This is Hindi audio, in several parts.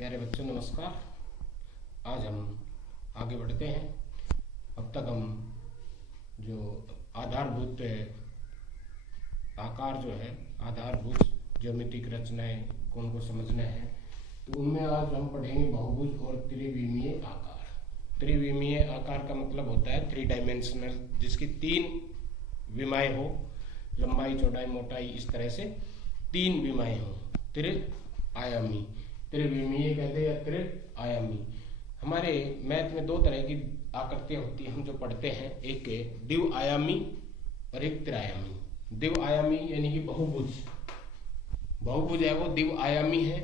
प्यारे बच्चों नमस्कार। आज हम आगे बढ़ते हैं। अब तक हम जो आधारभूत आकार जो है, आधारभूत ज्योमेट्रिक रचनाएं कौन को समझना है, तो उनमें आज हम पढ़ेंगे बहुभुज और त्रिविमीय आकार। त्रिविमीय आकार का मतलब होता है थ्री डायमेंशनल, जिसकी तीन विमाएं हो, लंबाई चौड़ाई मोटाई, इस तरह से तीन विमाएं हो। त्रिआयामी, त्रिविमीय कहते हैं या त्रिआयामी। हमारे मैथ में दो तरह की आकृतियां होती हैं, हम जो पढ़ते हैं, एक द्विआयामी और एक त्रिआयामी। द्विआयामी यानी कि बहुभुज, बहुभुज है वो द्विआयामी है,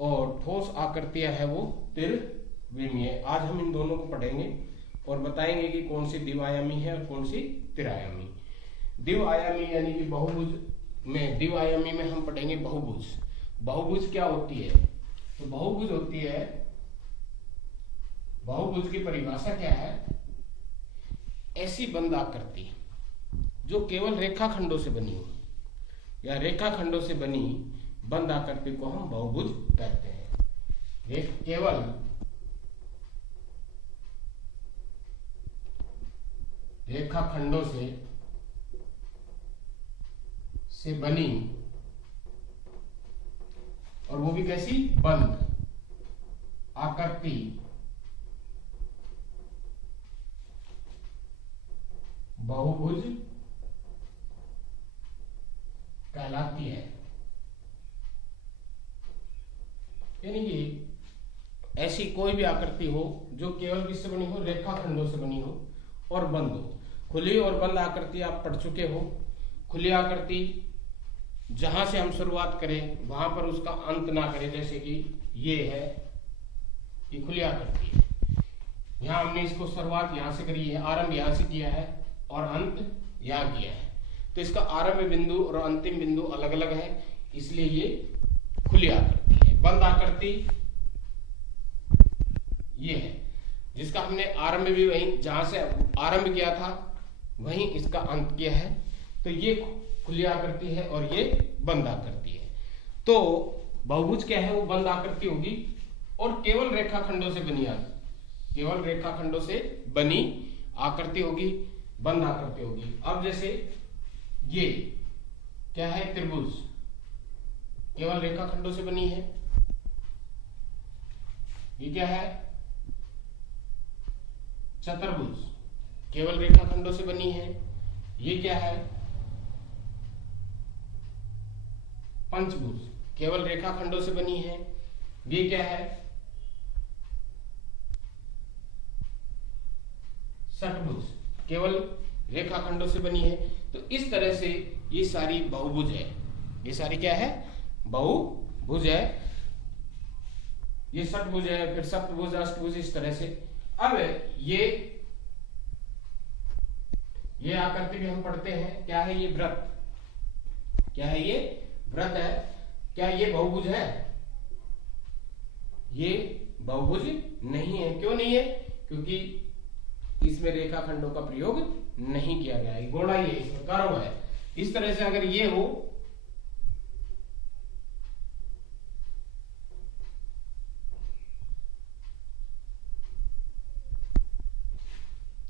और ठोस आकृतियां है वो त्रिविमीय। आज हम इन दोनों को पढ़ेंगे और बताएंगे कि कौन सी द्विआयामी है और कौन सी त्रिआयामी। द्विआयामी यानी कि बहुभुज में, द्विआयामी में हम पढ़ेंगे बहुभुज। बहुभुज क्या होती है? तो बहुभुज होती है, बहुभुज की परिभाषा क्या है? ऐसी बंद आकृति जो केवल रेखाखंडों से बनी हो या रेखाखंडों से बनी बंद आकृति को हम बहुभुज कहते हैं। केवल रेखाखंडों से बनी, और वो भी कैसी? बंद आकृति बहुभुज कहलाती है। यानी कि ऐसी कोई भी आकृति हो जो केवल किससे बनी हो? रेखाखंडों से बनी हो और बंद हो। खुली और बंद आकृति आप पढ़ चुके हो। खुली आकृति जहां से हम शुरुआत करें वहां पर उसका अंत ना करें, जैसे कि ये है, ये खुली आकृति है। यहां हमने इसको शुरुआत यहां से करी है, आरंभ यहां से किया है और अंत यहां किया है, तो इसका आरंभ बिंदु और अंतिम बिंदु अलग अलग है, इसलिए ये खुली आकृति है। बंद आकृति ये है, जिसका हमने आरंभ भी वहीं जहां से आरंभ किया था वहीं इसका अंत किया है, तो ये खुली आकृति है और ये बंद आकृति है। तो बहुभुज क्या है? वो बंद आकृति होगी और केवल रेखाखंडों से बनी, केवल रेखाखंडों से बनी आकृति होगी, बंद आकृति होगी। अब जैसे ये क्या है? त्रिभुज, केवल रेखाखंडों से बनी है। ये क्या है? चतुर्भुज, केवल रेखाखंडों से बनी है। ये क्या है? पंचभुज, केवल रेखाखंडों से बनी है। ये क्या है? षटभुज, केवल रेखाखंडों से बनी है। तो इस तरह से ये सारी बहुभुज है। ये सारी क्या है? बहुभुज है। ये षटभुज है, फिर सप्तभुज, अष्टभुज, इस तरह से। अब ये आकृति भी हम पढ़ते हैं। क्या है? ये वृत्त। क्या है? ये वृत्त है। क्या ये बहुभुज है? ये बहुभुज नहीं है। क्यों नहीं है? क्योंकि इसमें रेखाखंडों का प्रयोग नहीं किया गया है, गोलाई है, इसमें कर्व है। इस तरह से अगर ये हो,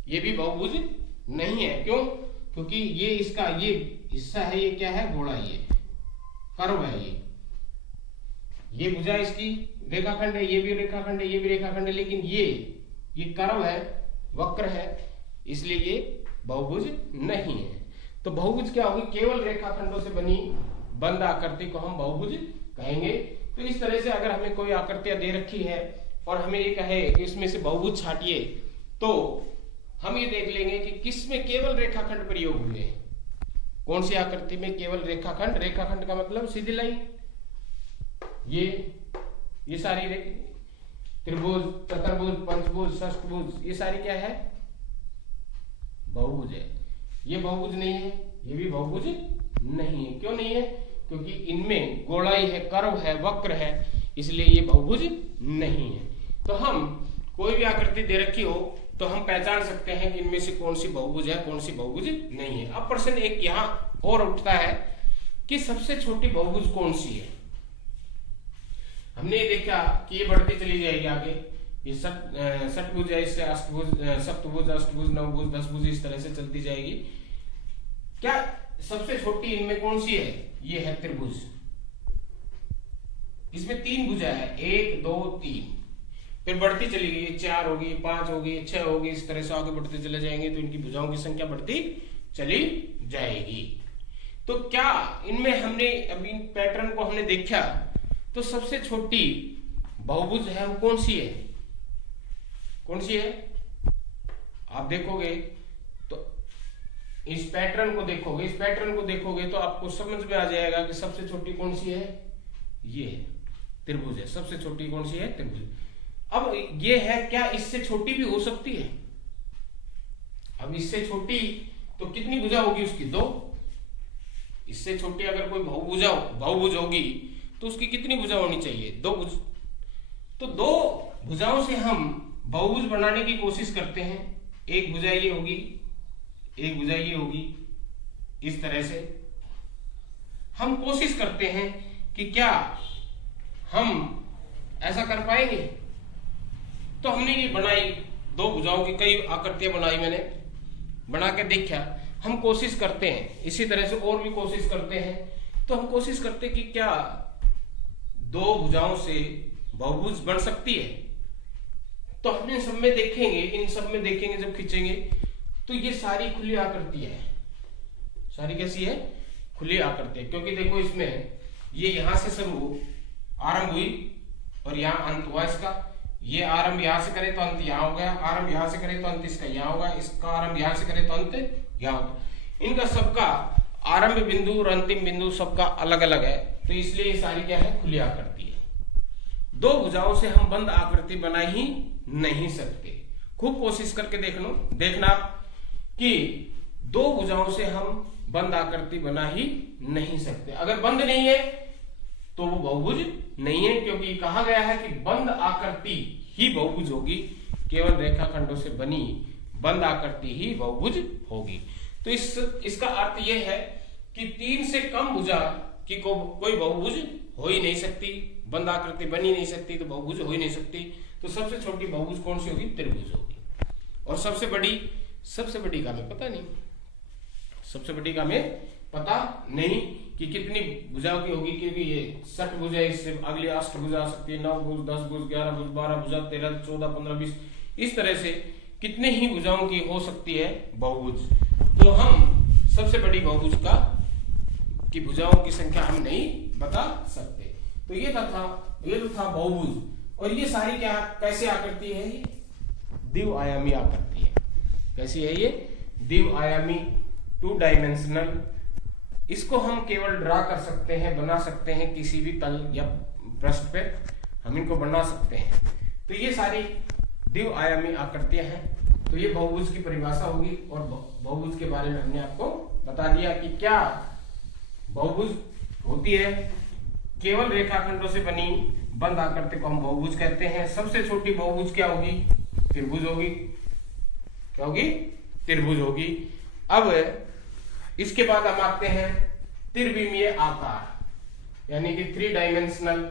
ये भी बहुभुज नहीं है। क्यों? क्योंकि ये इसका ये हिस्सा है, ये क्या है? गोलाई है, कर्व है। ये भुजा इसकी रेखाखंड है, ये भी रेखाखंड है, ये भी रेखाखंड है, लेकिन ये कर्व है, वक्र है, इसलिए ये बहुभुज नहीं है। तो बहुभुज क्या होगी? केवल रेखाखंडों से बनी बंद आकृति को हम बहुभुज कहेंगे। तो इस तरह से अगर हमें कोई आकृतियां दे रखी है और हमें ये कहे कि इसमें से बहुभुज छाटिए, तो हम ये देख लेंगे कि किसमें केवल रेखाखंड प्रयोग हुए हैं। कौन सी आकृति में केवल रेखाखंड? रेखाखंड का मतलब सीधी लाइन। ये सारी त्रिभुज, चतुर्भुज, पंचभुज, षष्ठभुज, ये सारी क्या है? बहुभुज है। ये बहुभुज नहीं है, ये भी बहुभुज नहीं है। क्यों नहीं है? क्योंकि इनमें गोलाई है, कर्व है, वक्र है, इसलिए ये बहुभुज नहीं है। तो हम कोई भी आकृति दे रखी हो तो हम पहचान सकते हैं कि इनमें से कौन सी बहुभुज है, कौन सी बहुभुज नहीं है। अब प्रश्न एक यहां और उठता है कि सबसे छोटी बहुभुज कौन सी है? हमने ये देखा कि ये बढ़ती चली जाएगी आगे, ये षटभुज है, इससे अष्टभुज, सप्तभुज, अष्टभुज, नवभुज, दशभुज, इस तरह से चलती जाएगी। क्या सबसे छोटी इनमें कौन सी है? ये है त्रिभुज। इसमें 3 भुजा है, 1 2 3, फिर बढ़ती चली गई, 4 होगी, 5 होगी, 6 होगी, इस तरह से आगे बढ़ते चले जाएंगे, तो इनकी भुजाओं की संख्या बढ़ती चली जाएगी। तो क्या इनमें हमने अभी पैटर्न को हमने देखा, तो सबसे छोटी बहुभुज है वो कौन सी है? कौन सी है? आप देखोगे तो इस पैटर्न को देखोगे, इस पैटर्न को देखोगे तो आपको समझ में आ जाएगा कि सबसे छोटी कौन सी है? ये त्रिभुज है। सबसे छोटी कौन सी है? त्रिभुज। अब ये है, क्या इससे छोटी भी हो सकती है? अब इससे छोटी तो कितनी भुजा होगी उसकी? 2। इससे छोटी अगर कोई बहुभुज होगी तो उसकी कितनी भुजा होनी चाहिए? 2 भुज। तो 2 भुजाओं से हम बहुभुज बनाने की कोशिश करते हैं। एक भुजा ये होगी, एक भुजा ये होगी, इस तरह से हम कोशिश करते हैं कि क्या हम ऐसा कर पाएंगे? तो हमने ये बनाई, 2 भुजाओं की कई आकृतियां बनाई, मैंने बना के देखा। हम कोशिश करते हैं इसी तरह से और भी कोशिश करते हैं। तो हम कोशिश करते हैं कि क्या 2 भुजाओं से बहुभुज बन सकती है? तो हम इन सब में देखेंगे, इन सब में देखेंगे जब खींचेंगे तो ये सारी खुली आकृति है। सारी कैसी है? खुली आकृति है। क्योंकि देखो इसमें ये यहां से शुरू आरंभ हुई और यहां अंत हुआ इसका। ये आरंभ यहां से करे तो अंत यहां हो गया, आरंभ यहां से करे तो अंत इसका यहां होगा, इसका आरंभ यहां से करे तो अंत यहां होगा। इनका सबका आरंभ बिंदु और अंतिम बिंदु सबका अलग अलग है, तो इसलिए ये सारी क्या है? खुली आकृति है। 2 भुजाओं से हम बंद आकृति बना ही नहीं सकते। खूब कोशिश करके देखना कि 2 भुजाओं से हम बंद आकृति बना ही नहीं सकते। अगर बंद नहीं है तो वो बहुभुज नहीं है, क्योंकि कहा गया है कि बंद आकृति ही बहुभुज होगी। केवल रेखाखंडों से बनी बंद आकृति ही बहुभुज होगी। तो इसका अर्थ यह है कि 3 से कम भुजा की कोई बहुभुज हो ही नहीं सकती, बंद आकृति बन ही नहीं सकती, तो बहुभुज हो ही नहीं सकती। तो सबसे छोटी बहुभुज कौन सी होगी? त्रिभुज होगी। और सबसे बड़ी का हमें पता नहीं, सबसे बड़ी का हमें पता नहीं कि कितनी भुजाओं की होगी, क्योंकि ये षटभुज है, इससे अगली अष्टभुज आ सकती है, 9 भुज, 10 भुज, 11 भुज, 12 भुजा, 13, 14, 15, 20, इस तरह से कितने ही भुजाओं की हो सकती है बहुभुज। तो हम सबसे बड़ी बहुभुज की भुजाओं की संख्या हम नहीं बता सकते। तो ये तो था बहुभुज। और ये सारी क्या कैसे आकृति है? ये द्विआयामी आकृति है। कैसी है ये? द्विआयामी, 2 डायमेंशनल। इसको हम केवल ड्रा कर सकते हैं, बना सकते हैं किसी भी तल या पृष्ठ पे हम इनको बना सकते हैं। तो ये सारी द्विआयामी आकृतियां हैं। तो ये बहुभुज की परिभाषा होगी। और बहुभुज के बारे में हमने आपको बता दिया कि क्या बहुभुज होती है। केवल रेखाखंडों से बनी बंद आकृति को हम बहुभुज कहते हैं। सबसे छोटी बहुभुज क्या होगी? त्रिभुज होगी। क्या होगी? त्रिभुज होगी। अब इसके बाद हम आते हैं त्रिविमीय आकार, यानी कि 3 डायमेंशनल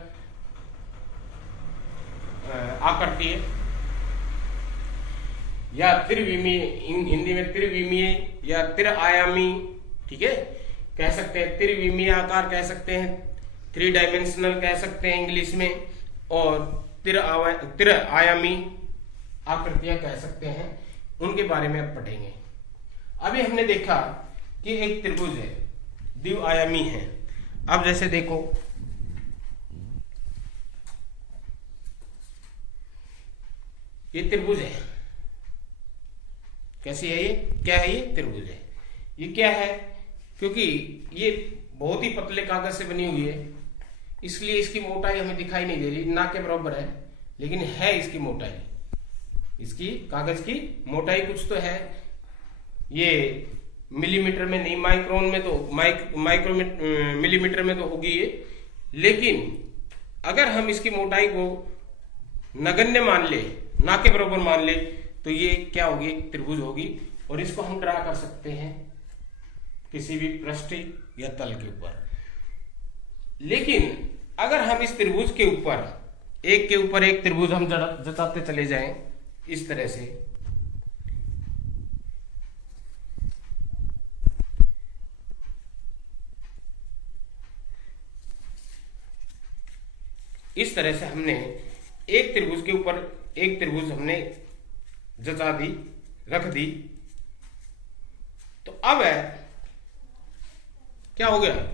आकृति है, या त्रिविमीय, हिंदी में त्रिविमीय या त्रिआयामी, ठीक है, कह सकते हैं। त्रिविमीय आकार कह सकते हैं, 3 डायमेंशनल कह सकते हैं इंग्लिश में, और त्रिआयामी आकृतियां कह सकते हैं। उनके बारे में अब पढ़ेंगे। अभी हमने देखा कि एक त्रिभुज है, द्विआयामी है। अब जैसे देखो, ये त्रिभुज है। कैसी है ये? क्या है ये? त्रिभुज है। ये क्या है? क्योंकि ये बहुत ही पतले कागज से बनी हुई है, इसलिए इसकी मोटाई हमें दिखाई नहीं दे रही, ना के बराबर है, लेकिन है इसकी मोटाई। इसकी कागज की मोटाई कुछ तो है। ये मिलीमीटर में नहीं, माइक्रोन में तो मिलीमीटर में तो होगी ये। लेकिन अगर हम इसकी मोटाई को नगण्य मान ले, ना के बराबर मान ले, तो ये क्या होगी? त्रिभुज होगी। और इसको हम ड्रा कर सकते हैं किसी भी पृष्ठ या तल के ऊपर। लेकिन अगर हम इस त्रिभुज के ऊपर एक के ऊपर एक त्रिभुज हम जताते चले जाएं इस तरह से, इस तरह से हमने एक त्रिभुज के ऊपर एक त्रिभुज हमने जचा दी, रख दी। तो अब क्या हो गया,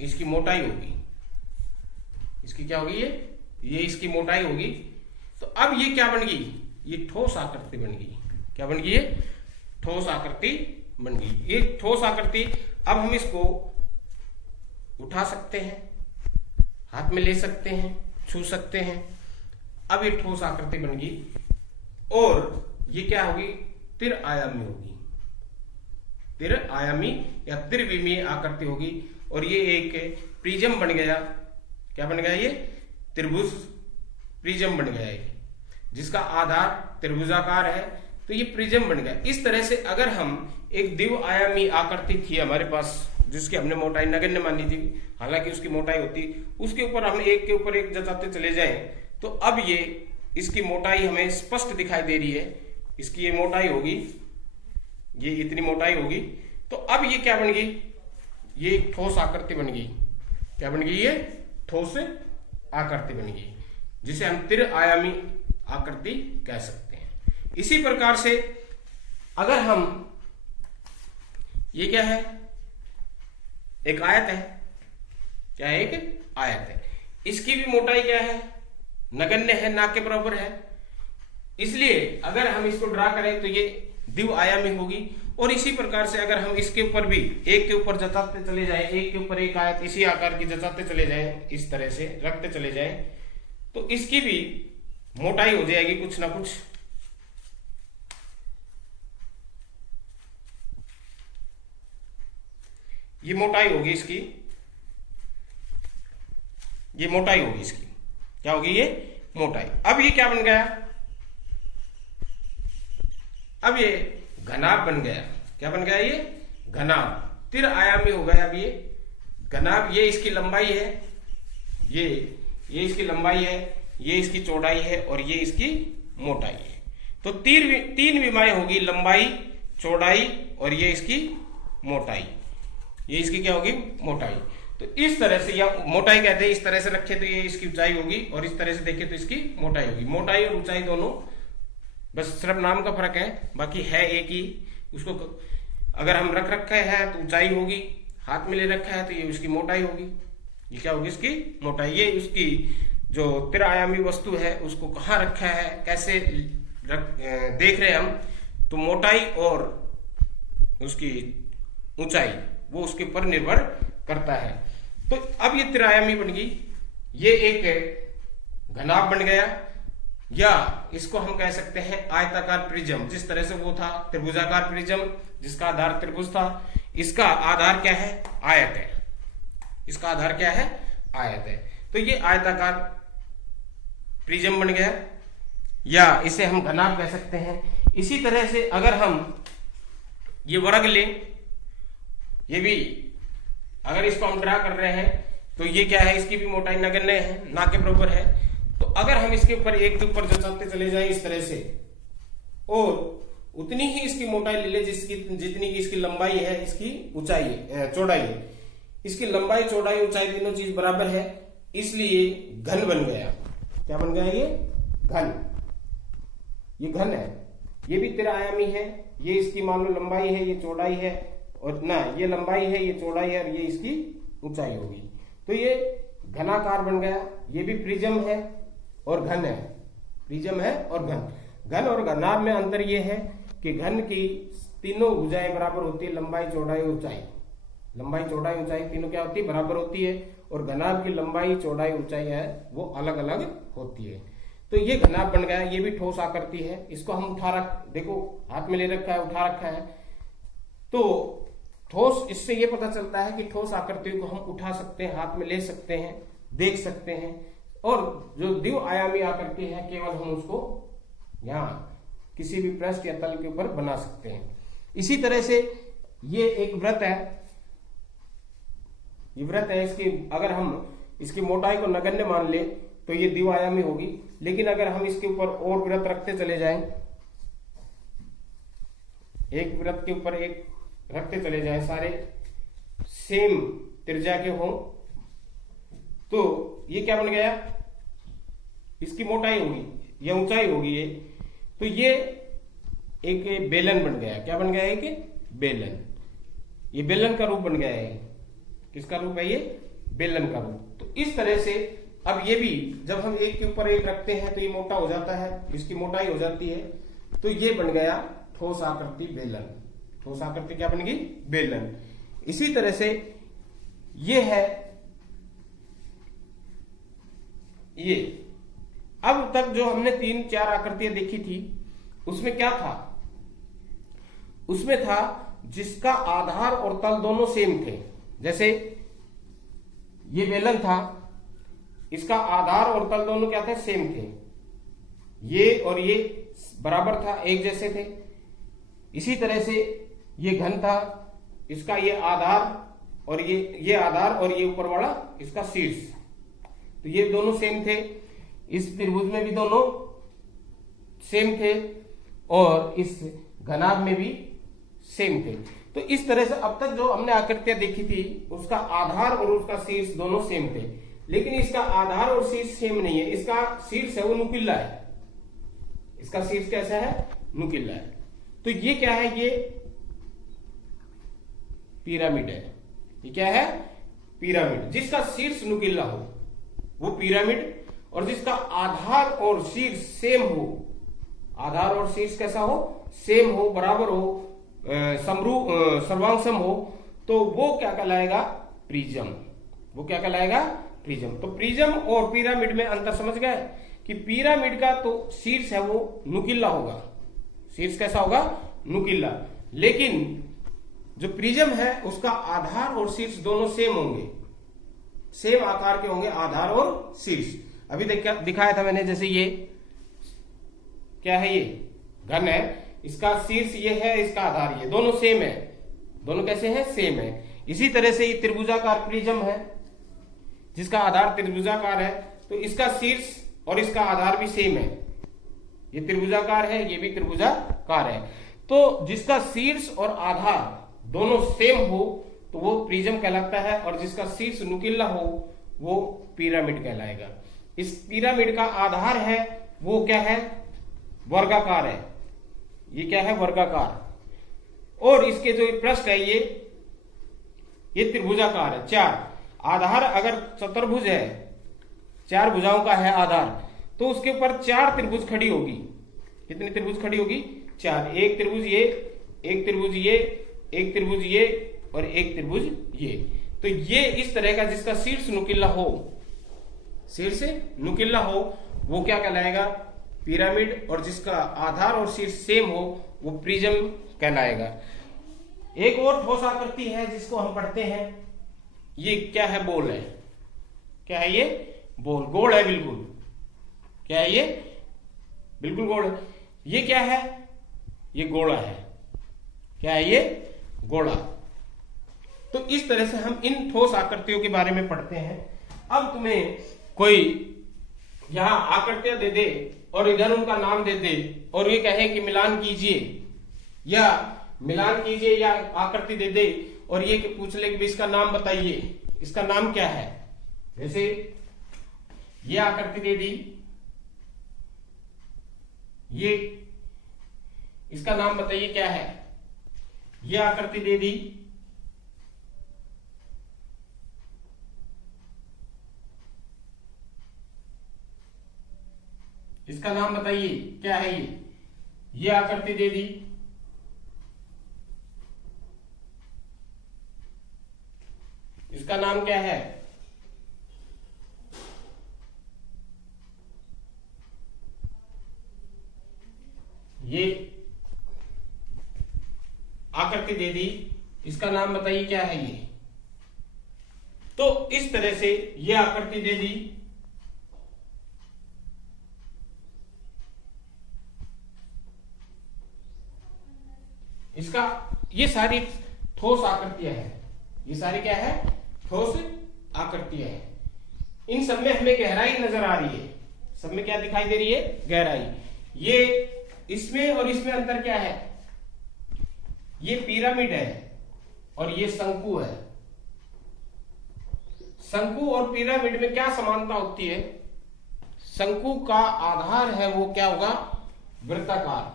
इसकी मोटाई होगी, इसकी क्या होगी, ये इसकी मोटाई होगी। तो अब ये क्या बन गई, ये ठोस आकृति बन गई। क्या बन गई, ये ठोस आकृति बन गई। ये ठोस आकृति, अब हम इसको उठा सकते हैं, हाथ में ले सकते हैं, छू सकते हैं। अब ये ठोस आकृति बन गई और ये क्या होगी, त्रिआयामी होगी, त्रिआयामी या त्रिविमीय आकृति होगी। और ये एक प्रिज्म बन गया। क्या बन गया, ये त्रिभुज प्रिज्म बन गया, ये जिसका आधार त्रिभुजाकार है, तो ये प्रिज्म बन गया। इस तरह से अगर हम एक द्विआयामी आकृति थी हमारे पास, जिसकी हमने मोटाई नगण्य मानी थी, हालांकि उसकी मोटाई होती, उसके ऊपर हम एक के ऊपर एक जताते चले जाएं, तो अब ये इसकी मोटाई हमें स्पष्ट दिखाई दे रही है। इसकी ये मोटाई होगी, ये इतनी मोटाई होगी। तो अब ये क्या बन गई, ये एक ठोस आकृति बन गई। क्या बन गई, ये ठोस आकृति बन गई, जिसे हम त्रिआयामी आकृति कह सकते हैं। इसी प्रकार से अगर हम, ये क्या है, एक आयत है, क्या है, एक आयत है, इसकी भी मोटाई क्या है, नगण्य है, ना के बराबर है। इसलिए अगर हम इसको ड्रा करें तो ये द्विआयामी होगी। और इसी प्रकार से अगर हम इसके ऊपर भी एक के ऊपर जताते चले जाएं, एक के ऊपर एक आयत इसी आकार की जताते चले जाएं, इस तरह से रखते चले जाएं, तो इसकी भी मोटाई हो जाएगी कुछ ना कुछ। ये मोटाई होगी इसकी, ये मोटाई होगी इसकी, क्या होगी, ये मोटाई। अब ये क्या बन गया, अब ये घनाभ बन गया। क्या बन गया, ये घनाभ, त्रिआयामी हो गया। अब ये घनाभ, ये इसकी लंबाई है, ये इसकी लंबाई है, ये इसकी चौड़ाई है और ये इसकी मोटाई है। तो तीन विमाएं होगी, लंबाई, चौड़ाई और ये इसकी मोटाई। ये इसकी क्या होगी, मोटाई। तो इस तरह से, या मोटाई कहते हैं, इस तरह से रखे तो ये इसकी ऊंचाई होगी और इस तरह से देखे तो इसकी मोटाई होगी। मोटाई और ऊंचाई दोनों बस सिर्फ नाम का फर्क है, बाकी है एक ही। उसको अगर हम रख रखा है तो ऊंचाई होगी, हाथ में ले रखा है तो ये उसकी मोटाई होगी। ये क्या होगी, इसकी मोटाई। ये उसकी जो त्रिआयामी वस्तु है उसको कहाँ रखा है, कैसे देख रहे हैं हम, तो मोटाई और उसकी ऊंचाई वो उसके ऊपर निर्भर करता है। तो अब ये त्रिआयामी बन गई, ये एक घनाभ बन गया, या इसको हम कह सकते हैं आयताकार प्रिज्म। जिस तरह से वो था त्रिभुजाकार प्रिज्म जिसका आधार त्रिभुज था, इसका आधार क्या है, आयत है। इसका आधार क्या है, आयत है। तो ये आयताकार प्रिज्म बन गया, या इसे हम घनाभ कह सकते हैं। इसी तरह से अगर हम ये वर्ग लें, ये भी अगर इसको हम ड्रा कर रहे हैं तो ये क्या है, इसकी भी मोटाई नगण्य है, ना के बराबर है। तो अगर हम इसके ऊपर एक के ऊपर जताते चले जाएं इस तरह से, और उतनी ही इसकी मोटाई ले ले जितनी की इसकी लंबाई है, इसकी ऊंचाई है, चौड़ाई है। इसकी लंबाई, चौड़ाई, ऊंचाई तीनों चीज बराबर है, इसलिए घन बन गया। क्या बन गया, ये घन। ये घन है, ये भी त्रिआयामी है। ये इसकी मान लो लंबाई है, ये चौड़ाई है, और ना ये लंबाई है, ये चौड़ाई है, और ये इसकी ऊंचाई होगी। तो ये घनाकार बन गया। ये भी प्रिज्म है और घन है, प्रिज्म है और घन। घन और घनाभ में अंतर ये है कि घन की तीनों भुजाएं बराबर होती है, लंबाई, चौड़ाई, ऊंचाई। लंबाई, चौड़ाई, ऊंचाई तीनों क्या होती है, बराबर होती है। और घनाभ की लंबाई, चौड़ाई, ऊंचाई है वो अलग अलग होती है। तो ये घनाभ बन गया। ये भी ठोस आकृति है। इसको हम देखो हाथ में ले रखा है, उठा रखा है। तो ठोस, इससे ये पता चलता है कि ठोस आकृतियों को हम उठा सकते हैं, हाथ में ले सकते हैं, देख सकते हैं। और जो द्विआयामी आकृति है केवल हम उसको यहाँ किसी भी पृष्ठ या तल के ऊपर बना सकते हैं। इसी तरह से ये एक वृत्त है, ये वृत्त है। इसकी अगर हम इसकी मोटाई को नगण्य मान ले तो ये द्विआयामी होगी। लेकिन अगर हम इसके ऊपर और वृत्त रखते चले जाएं, एक वृत्त के ऊपर एक रखते चले जाएं, सारे सेम त्रिज्या के हों, तो ये क्या बन गया, इसकी मोटाई होगी या ऊंचाई होगी ये, तो ये एक बेलन बन गया। क्या बन गया है कि बेलन, ये बेलन का रूप बन गया है। किसका रूप है ये, बेलन का रूप। तो इस तरह से अब ये भी जब हम एक के ऊपर एक रखते हैं तो ये मोटा हो जाता है, इसकी मोटाई हो जाती है, तो ये बन गया ठोस आकृति बेलन। ठोस आकृति क्या बन गई, बेलन। इसी तरह से ये है ये। अब तक जो हमने 3-4 आकृतियां देखी थी उसमें क्या था, उसमें था जिसका आधार और तल दोनों सेम थे। जैसे ये बेलन था, इसका आधार और तल दोनों क्या थे, सेम थे, ये और ये बराबर था, एक जैसे थे। इसी तरह से ये घन था, इसका ये आधार और ये आधार और ये ऊपर वाला इसका शीर्ष, तो ये दोनों सेम थे। इस त्रिभुज में भी दोनों सेम थे और इस घनाभ में भी सेम थे। तो इस तरह से अब तक जो हमने आकृतियां देखी थी उसका आधार और उसका शीर्ष दोनों सेम थे। लेकिन इसका आधार और शीर्ष सेम नहीं है, इसका शीर्ष है वो नुकीला है। इसका शीर्ष कैसा है, नुकीला है। तो ये क्या है, ये पिरामिड है। ये क्या है, पिरामिड। जिसका शीर्ष नुकीला हो वो पिरामिड, और जिसका आधार और शीर्ष सेम हो, आधार और शीर्ष कैसा हो, सेम हो, बराबर हो, सर्वांगसम हो, तो वो क्या कहलाएगा, प्रिज्म। वो क्या कहलाएगा, प्रिज्म। तो प्रिज्म और पिरामिड में अंतर समझ गए कि पिरामिड का तो शीर्ष है वो नुकीला होगा, शीर्ष कैसा होगा, नुकीला। लेकिन जो प्रिज्म है उसका आधार और शीर्ष दोनों सेम होंगे, सेम आकार के होंगे आधार और शीर्ष। अभी दिखाया था मैंने, जैसे ये क्या है, ये घन है, इसका शीर्ष ये है, इसका आधार ये, दोनों सेम है। दोनों कैसे हैं, सेम है। इसी तरह से ये त्रिभुजाकार प्रिज्म है, जिसका आधार त्रिभुजाकार है, तो इसका शीर्ष और इसका आधार भी सेम है। ये त्रिभुजाकार है, ये भी त्रिभुजाकार है। तो जिसका शीर्ष और आधार दोनों सेम हो तो वो प्रिज्म कहलाता है, और जिसका शीर्ष नुकीला हो वो पिरामिड कहलाएगा। इस पिरामिड का आधार है वो क्या है, वर्गाकार है। ये क्या है, वर्गाकार। और इसके जो पृष्ठ है ये त्रिभुजाकार है। 4 आधार, अगर चतुर्भुज है, 4 भुजाओं का है आधार, तो उसके ऊपर 4 त्रिभुज खड़ी होगी। कितनी त्रिभुज खड़ी होगी, 4। एक त्रिभुज ये, एक त्रिभुज ये, एक त्रिभुज ये और एक त्रिभुज ये। तो ये इस तरह का जिसका शीर्ष नुकीला हो, शीर्ष नुकीला हो, वो क्या कहलाएगा, पिरामिड। और जिसका आधार और शीर्ष सेम हो वो प्रिज्म कहलाएगा। एक और ठोस आकृति है जिसको हम पढ़ते हैं, ये क्या है, बोल है। क्या है ये, बोल। गोल है बिल्कुल। क्या है ये, बिल्कुल गोल है। ये क्या है, ये गोला है। क्या है ये, गोला। तो इस तरह से हम इन ठोस आकृतियों के बारे में पढ़ते हैं। अब तुम्हें कोई यहां आकृतियां दे दे और इधर उनका नाम दे दे और ये कहे कि मिलान कीजिए, या मिलान कीजिए, या आकृति दे दे और ये पूछ ले कि इसका नाम बताइए, इसका नाम क्या है। जैसे ये आकृति दे दी, ये इसका नाम बताइए क्या है। ये आकृति दे दी, इसका नाम बताइए क्या है। ये आकृति दे दी, इसका नाम क्या है। ये आकृति दे दी, इसका नाम बताइए क्या है ये। तो इस तरह से ये आकृति दे दी, इसका, ये सारी ठोस आकृतियां हैं। ये सारी क्या है, ठोस आकृतियां हैं। इन सब में हमें गहराई नजर आ रही है। सब में क्या दिखाई दे रही है? गहराई। ये इसमें और इसमें अंतर क्या है? ये पिरामिड है और ये शंकु है। शंकु और पिरामिड में क्या समानता होती है? शंकु का आधार है वो क्या होगा? वृत्ताकार।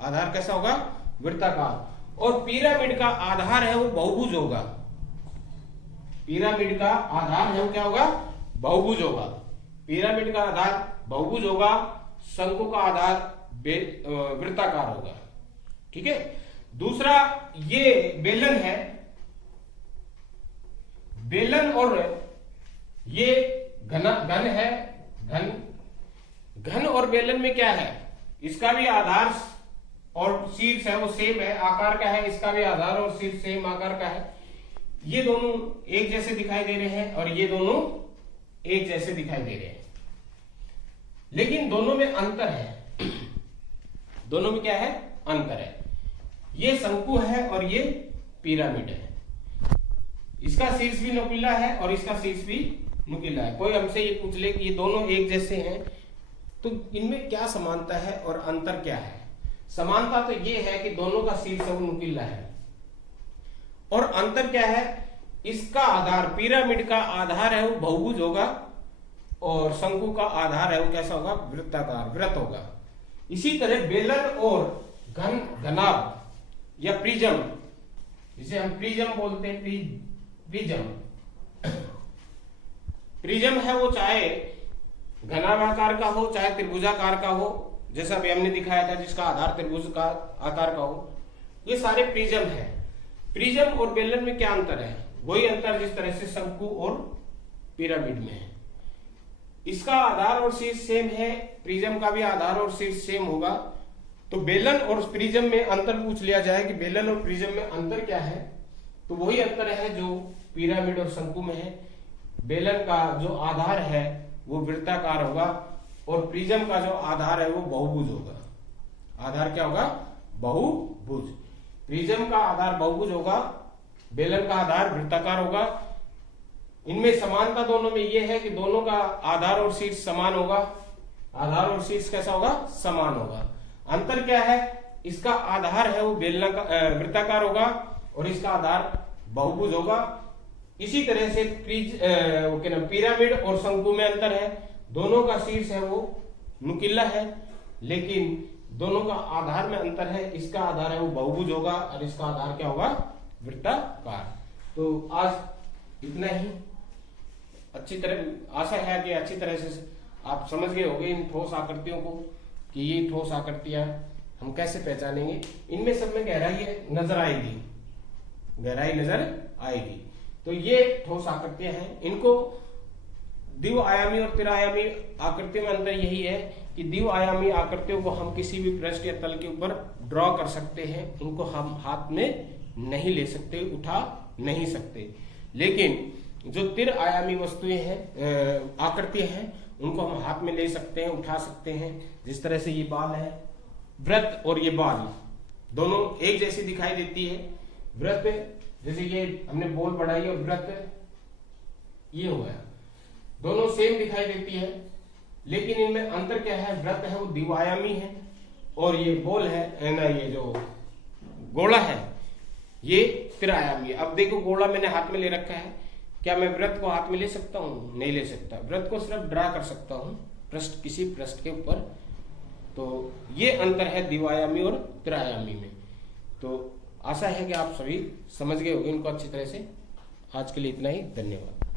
आधार कैसा होगा? वृत्ताकार। और पिरामिड का आधार है वो बहुभुज होगा। पिरामिड का आधार है वो क्या होगा? बहुभुज होगा। पिरामिड का आधार बहुभुज होगा, शंकु का आधार वृत्ताकार होगा। ठीक है। दूसरा ये बेलन है। बेलन और ये घन है। घन और बेलन में क्या है? इसका भी आधार और शीर्ष है वो सेम है, आकार का है। इसका भी आधार और शीर्ष सेम आकार का है। ये दोनों एक जैसे दिखाई दे रहे हैं और ये दोनों एक जैसे दिखाई दे रहे हैं, लेकिन दोनों में अंतर है। दोनों में क्या है? अंतर है। ये शंकु है और ये पिरामिड है। इसका शीर्ष भी नुकीला है और इसका शीर्ष भी नुकीला है। कोई हमसे ये पूछ ले कि ये दोनों एक जैसे हैं तो इनमें क्या समानता है और अंतर क्या है? समानता तो ये है कि दोनों का शीर्ष वो नुकीला है। और अंतर क्या है? इसका आधार, पिरामिड का आधार है वो बहुभुज होगा और शंकु का आधार है वो कैसा होगा? वृत्ताकार, वृत्त होगा। इसी तरह बेलन और घनाभ या प्रिज्म, जिसे हम प्रिज्म बोलते हैं, प्रिज्म है वो चाहे घनाभाकार का हो चाहे त्रिभुजाकार का हो, जैसा अभी हमने दिखाया था जिसका आधार त्रिभुज का आकार का हो, ये सारे प्रिज्म है। प्रिज्म और बेलन में क्या अंतर है? वही अंतर जिस तरह से शंकु और पिरामिड में है। इसका आधार और शीर्ष सेम है, प्रिज्म का भी आधार और शीर्ष सेम होगा। तो बेलन और प्रिज्म में अंतर पूछ लिया जाए कि बेलन और प्रिज्म में अंतर क्या है, तो वही अंतर है जो पिरामिड और शंकु में है। बेलन का जो आधार है वो वृत्ताकार होगा और प्रिज्म का जो आधार है वो बहुभुज होगा। आधार क्या होगा? बहुभुज। प्रिज्म का आधार बहुभुज होगा, बेलन का आधार वृत्ताकार होगा। इनमें समानता दोनों में ये है कि दोनों का आधार और शीर्ष समान होगा। आधार और शीर्ष कैसा होगा? समान होगा। अंतर क्या है? इसका आधार है वो वृत्ताकार होगा और इसका आधार बहुभुज होगा। इसी तरह से पिरामिड और शंकु में अंतर है। दोनों का शीर्ष है वो नुकीला है, लेकिन दोनों का आधार में अंतर है। इसका आधार है वो बहुभुज होगा और इसका आधार क्या होगा? वृत्ताकार। तो आज इतना ही। अच्छी तरह आशा है कि अच्छी तरह से आप समझ गए होंगे इन ठोस आकृतियों को कि ये ठोस आकृतियां हम कैसे पहचानेंगे। इनमें सब में गहराई नजर आएगी, गहराई नजर आएगी। तो ये ठोस आकृतियां हैं। इनको द्विआयामी और त्रिआयामी आकृतियों में अंतर यही है कि द्विआयामी आकृतियों को हम किसी भी पृष्ठ या तल के ऊपर ड्रॉ कर सकते हैं, उनको हम हाथ में नहीं ले सकते, उठा नहीं सकते। लेकिन जो त्रिआयामी वस्तुएं हैं, आकृतियां हैं, उनको हम हाथ में ले सकते हैं, उठा सकते हैं। जिस तरह से ये बाल है, वृत्त और ये बाल दोनों एक जैसी दिखाई देती है। वृत्त जैसे ये हमने बॉल बढ़ाई और वृत्त ये हो गया, दोनों सेम दिखाई देती है, लेकिन इनमें अंतर क्या है? वृत्त है वो द्विआयामी है और ये बॉल है ना, ये जो गोला है ये त्रिआयामी है। अब देखो गोला मैंने हाथ में ले रखा है, क्या मैं वृत्त को हाथ में ले सकता हूं? नहीं ले सकता। वृत्त को सिर्फ ड्रा कर सकता हूं पृष्ठ, किसी पृष्ठ के ऊपर। तो ये अंतर है द्विआयामी और त्रिआयामी में। तो आशा है कि आप सभी समझ गए होंगे इनको अच्छी तरह से। आज के लिए इतना ही, धन्यवाद।